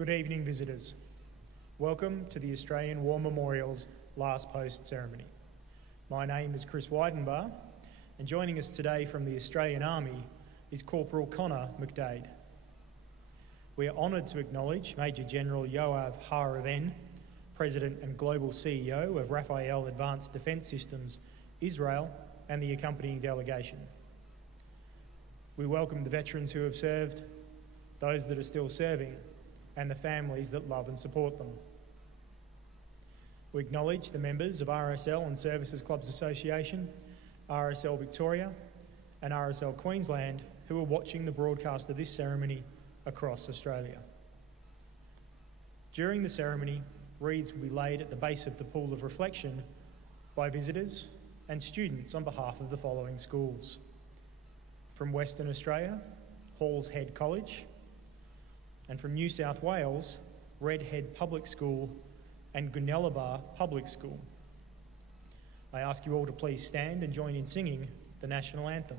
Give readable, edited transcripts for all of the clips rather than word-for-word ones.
Good evening, visitors. Welcome to the Australian War Memorial's last post ceremony. My name is Chris Weidenbar, and joining us today from the Australian Army is Corporal Connor McDade. We are honoured to acknowledge Major General Yoav Haraven, President and Global CEO of Rafael Advanced Defence Systems, Israel, and the accompanying delegation. We welcome the veterans who have served, those that are still serving, and the families that love and support them. We acknowledge the members of RSL and Services Clubs Association, RSL Victoria and RSL Queensland who are watching the broadcast of this ceremony across Australia. During the ceremony, wreaths will be laid at the base of the pool of reflection by visitors and students on behalf of the following schools. From Western Australia, Halls Head College, and from New South Wales, Redhead Public School and Goonellabah Public School. I ask you all to please stand and join in singing the National Anthem.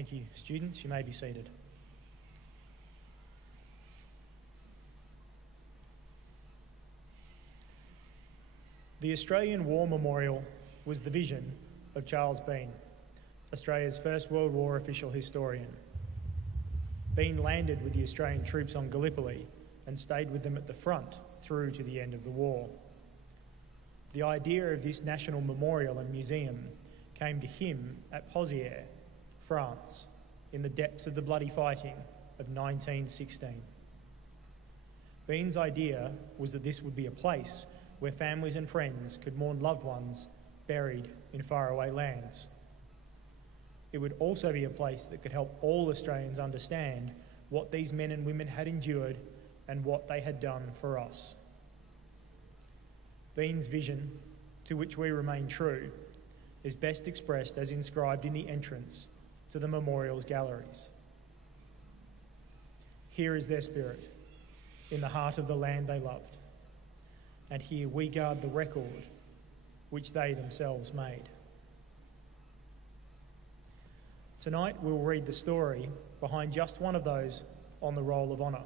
Thank you. Students, you may be seated. The Australian War Memorial was the vision of Charles Bean, Australia's First World War official historian. Bean landed with the Australian troops on Gallipoli and stayed with them at the front through to the end of the war. The idea of this national memorial and museum came to him at Pozières, France, in the depths of the bloody fighting of 1916. Bean's idea was that this would be a place where families and friends could mourn loved ones buried in faraway lands. It would also be a place that could help all Australians understand what these men and women had endured and what they had done for us. Bean's vision, to which we remain true, is best expressed as inscribed in the entrance to the memorial's galleries. Here is their spirit, in the heart of the land they loved, and here we guard the record which they themselves made. Tonight we'll read the story behind just one of those on the Roll of Honour,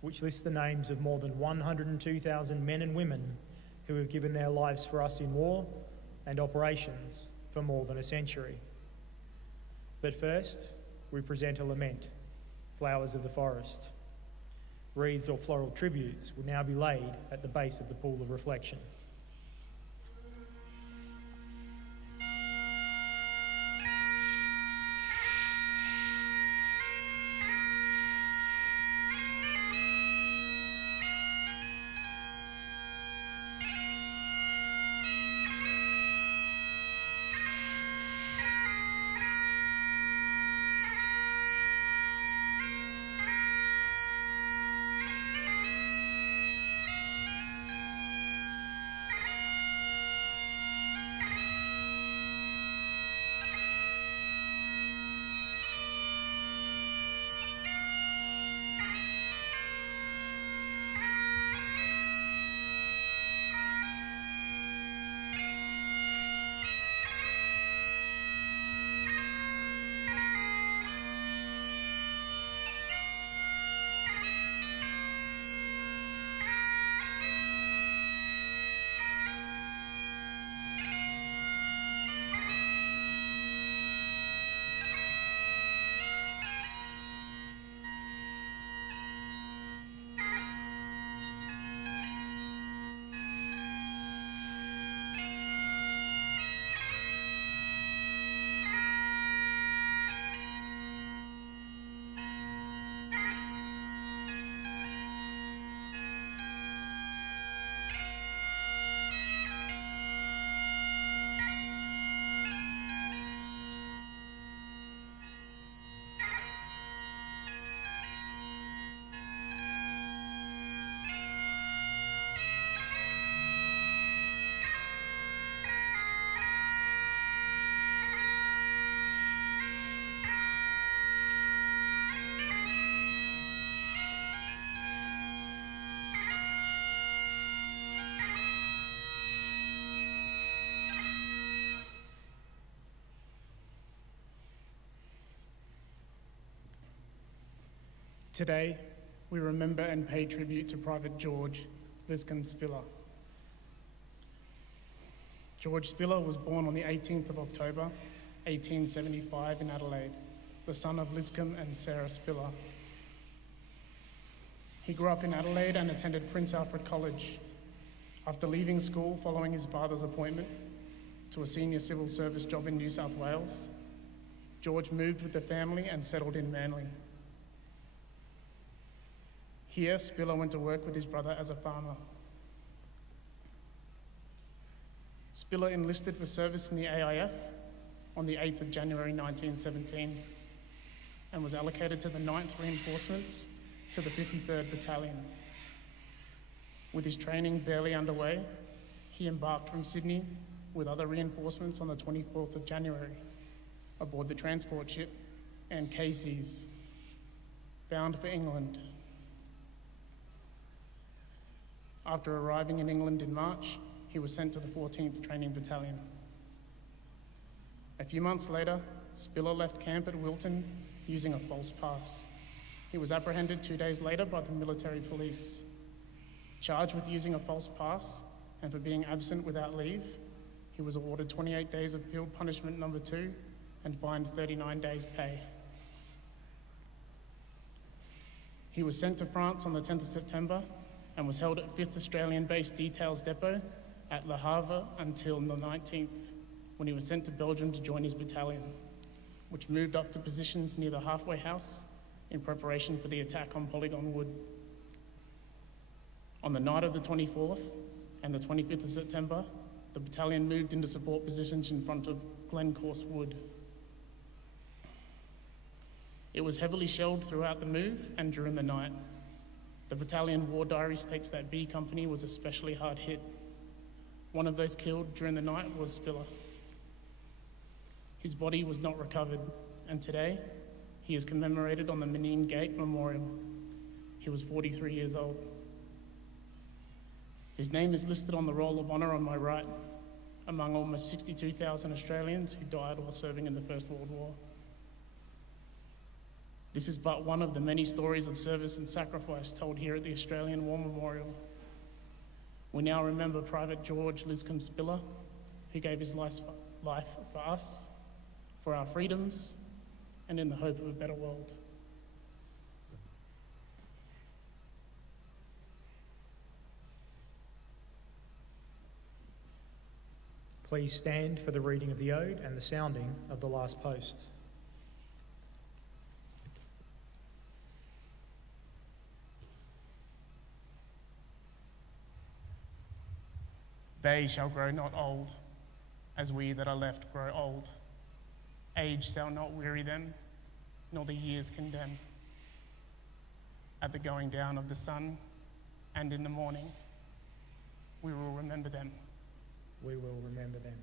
which lists the names of more than 102,000 men and women who have given their lives for us in war and operations for more than a century. But first, we present a lament, Flowers of the Forest. Wreaths or floral tributes will now be laid at the base of the pool of reflection. Today, we remember and pay tribute to Private George Liscombe Spiller. George Spiller was born on the 18th of October, 1875 in Adelaide, the son of Liscombe and Sarah Spiller. He grew up in Adelaide and attended Prince Alfred College. After leaving school following his father's appointment to a senior civil service job in New South Wales, George moved with the family and settled in Manly. Here, Spiller went to work with his brother as a farmer. Spiller enlisted for service in the AIF on the 8th of January 1917 and was allocated to the 9th Reinforcements to the 53rd Battalion. With his training barely underway, he embarked from Sydney with other reinforcements on the 24th of January aboard the transport ship and Casey's, bound for England. After arriving in England in March, he was sent to the 14th Training Battalion. A few months later, Spiller left camp at Wilton using a false pass. He was apprehended 2 days later by the military police. Charged with using a false pass and for being absent without leave, he was awarded 28 days of field punishment number 2 and fined 39 days' pay. He was sent to France on the 10th of September and was held at 5th Australian-based Details Depot at Le Havre until the 19th, when he was sent to Belgium to join his battalion, which moved up to positions near the halfway house in preparation for the attack on Polygon Wood. On the night of the 24th and the 25th of September, the battalion moved into support positions in front of Glencorse Wood. It was heavily shelled throughout the move and during the night. The battalion war diary states that B Company was especially hard hit. One of those killed during the night was Spiller. His body was not recovered, and today he is commemorated on the Menine Gate Memorial. He was 43 years old. His name is listed on the Roll of Honour on my right, among almost 62,000 Australians who died while serving in the First World War. This is but one of the many stories of service and sacrifice told here at the Australian War Memorial. We now remember Private George Liscombe Spiller, who gave his life for us, for our freedoms, and in the hope of a better world. Please stand for the reading of the Ode and the sounding of the last post. They shall grow not old, as we that are left grow old. Age shall not weary them, nor the years condemn. At the going down of the sun and in the morning, we will remember them. We will remember them.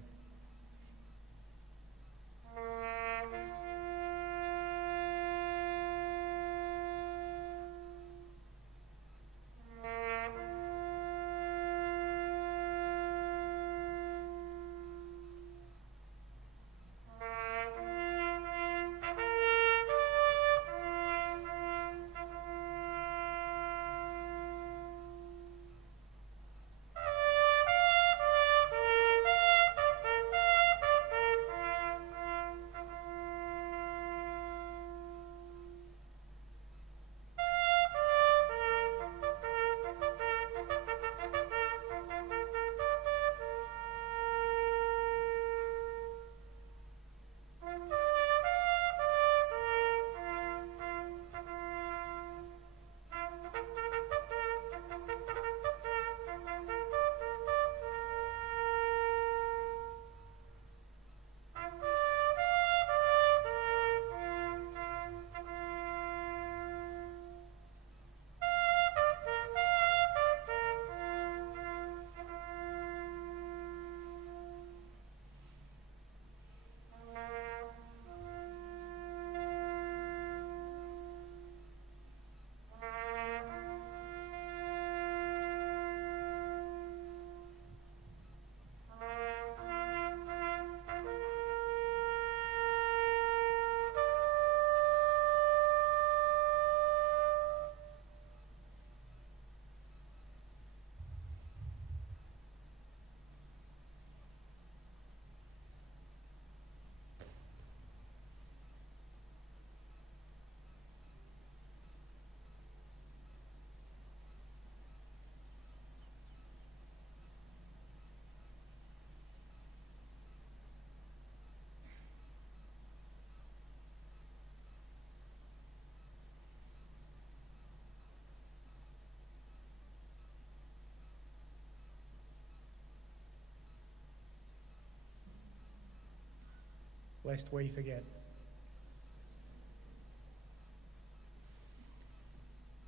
lest we forget.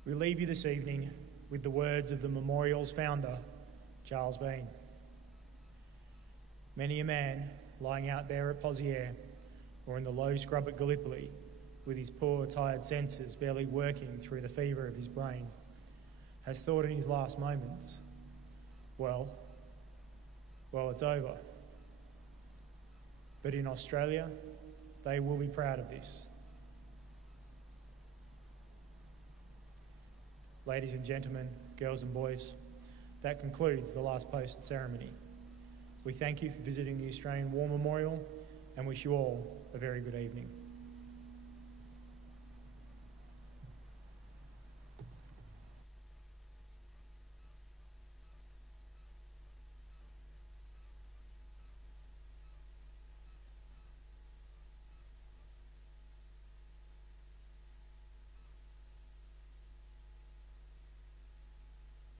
We leave you this evening with the words of the memorial's founder, Charles Bean. Many a man lying out there at Poziere or in the low scrub at Gallipoli with his poor, tired senses barely working through the fever of his brain has thought in his last moments, well, it's over. But in Australia, they will be proud of this. Ladies and gentlemen, girls and boys, that concludes the last post ceremony. We thank you for visiting the Australian War Memorial and wish you all a very good evening.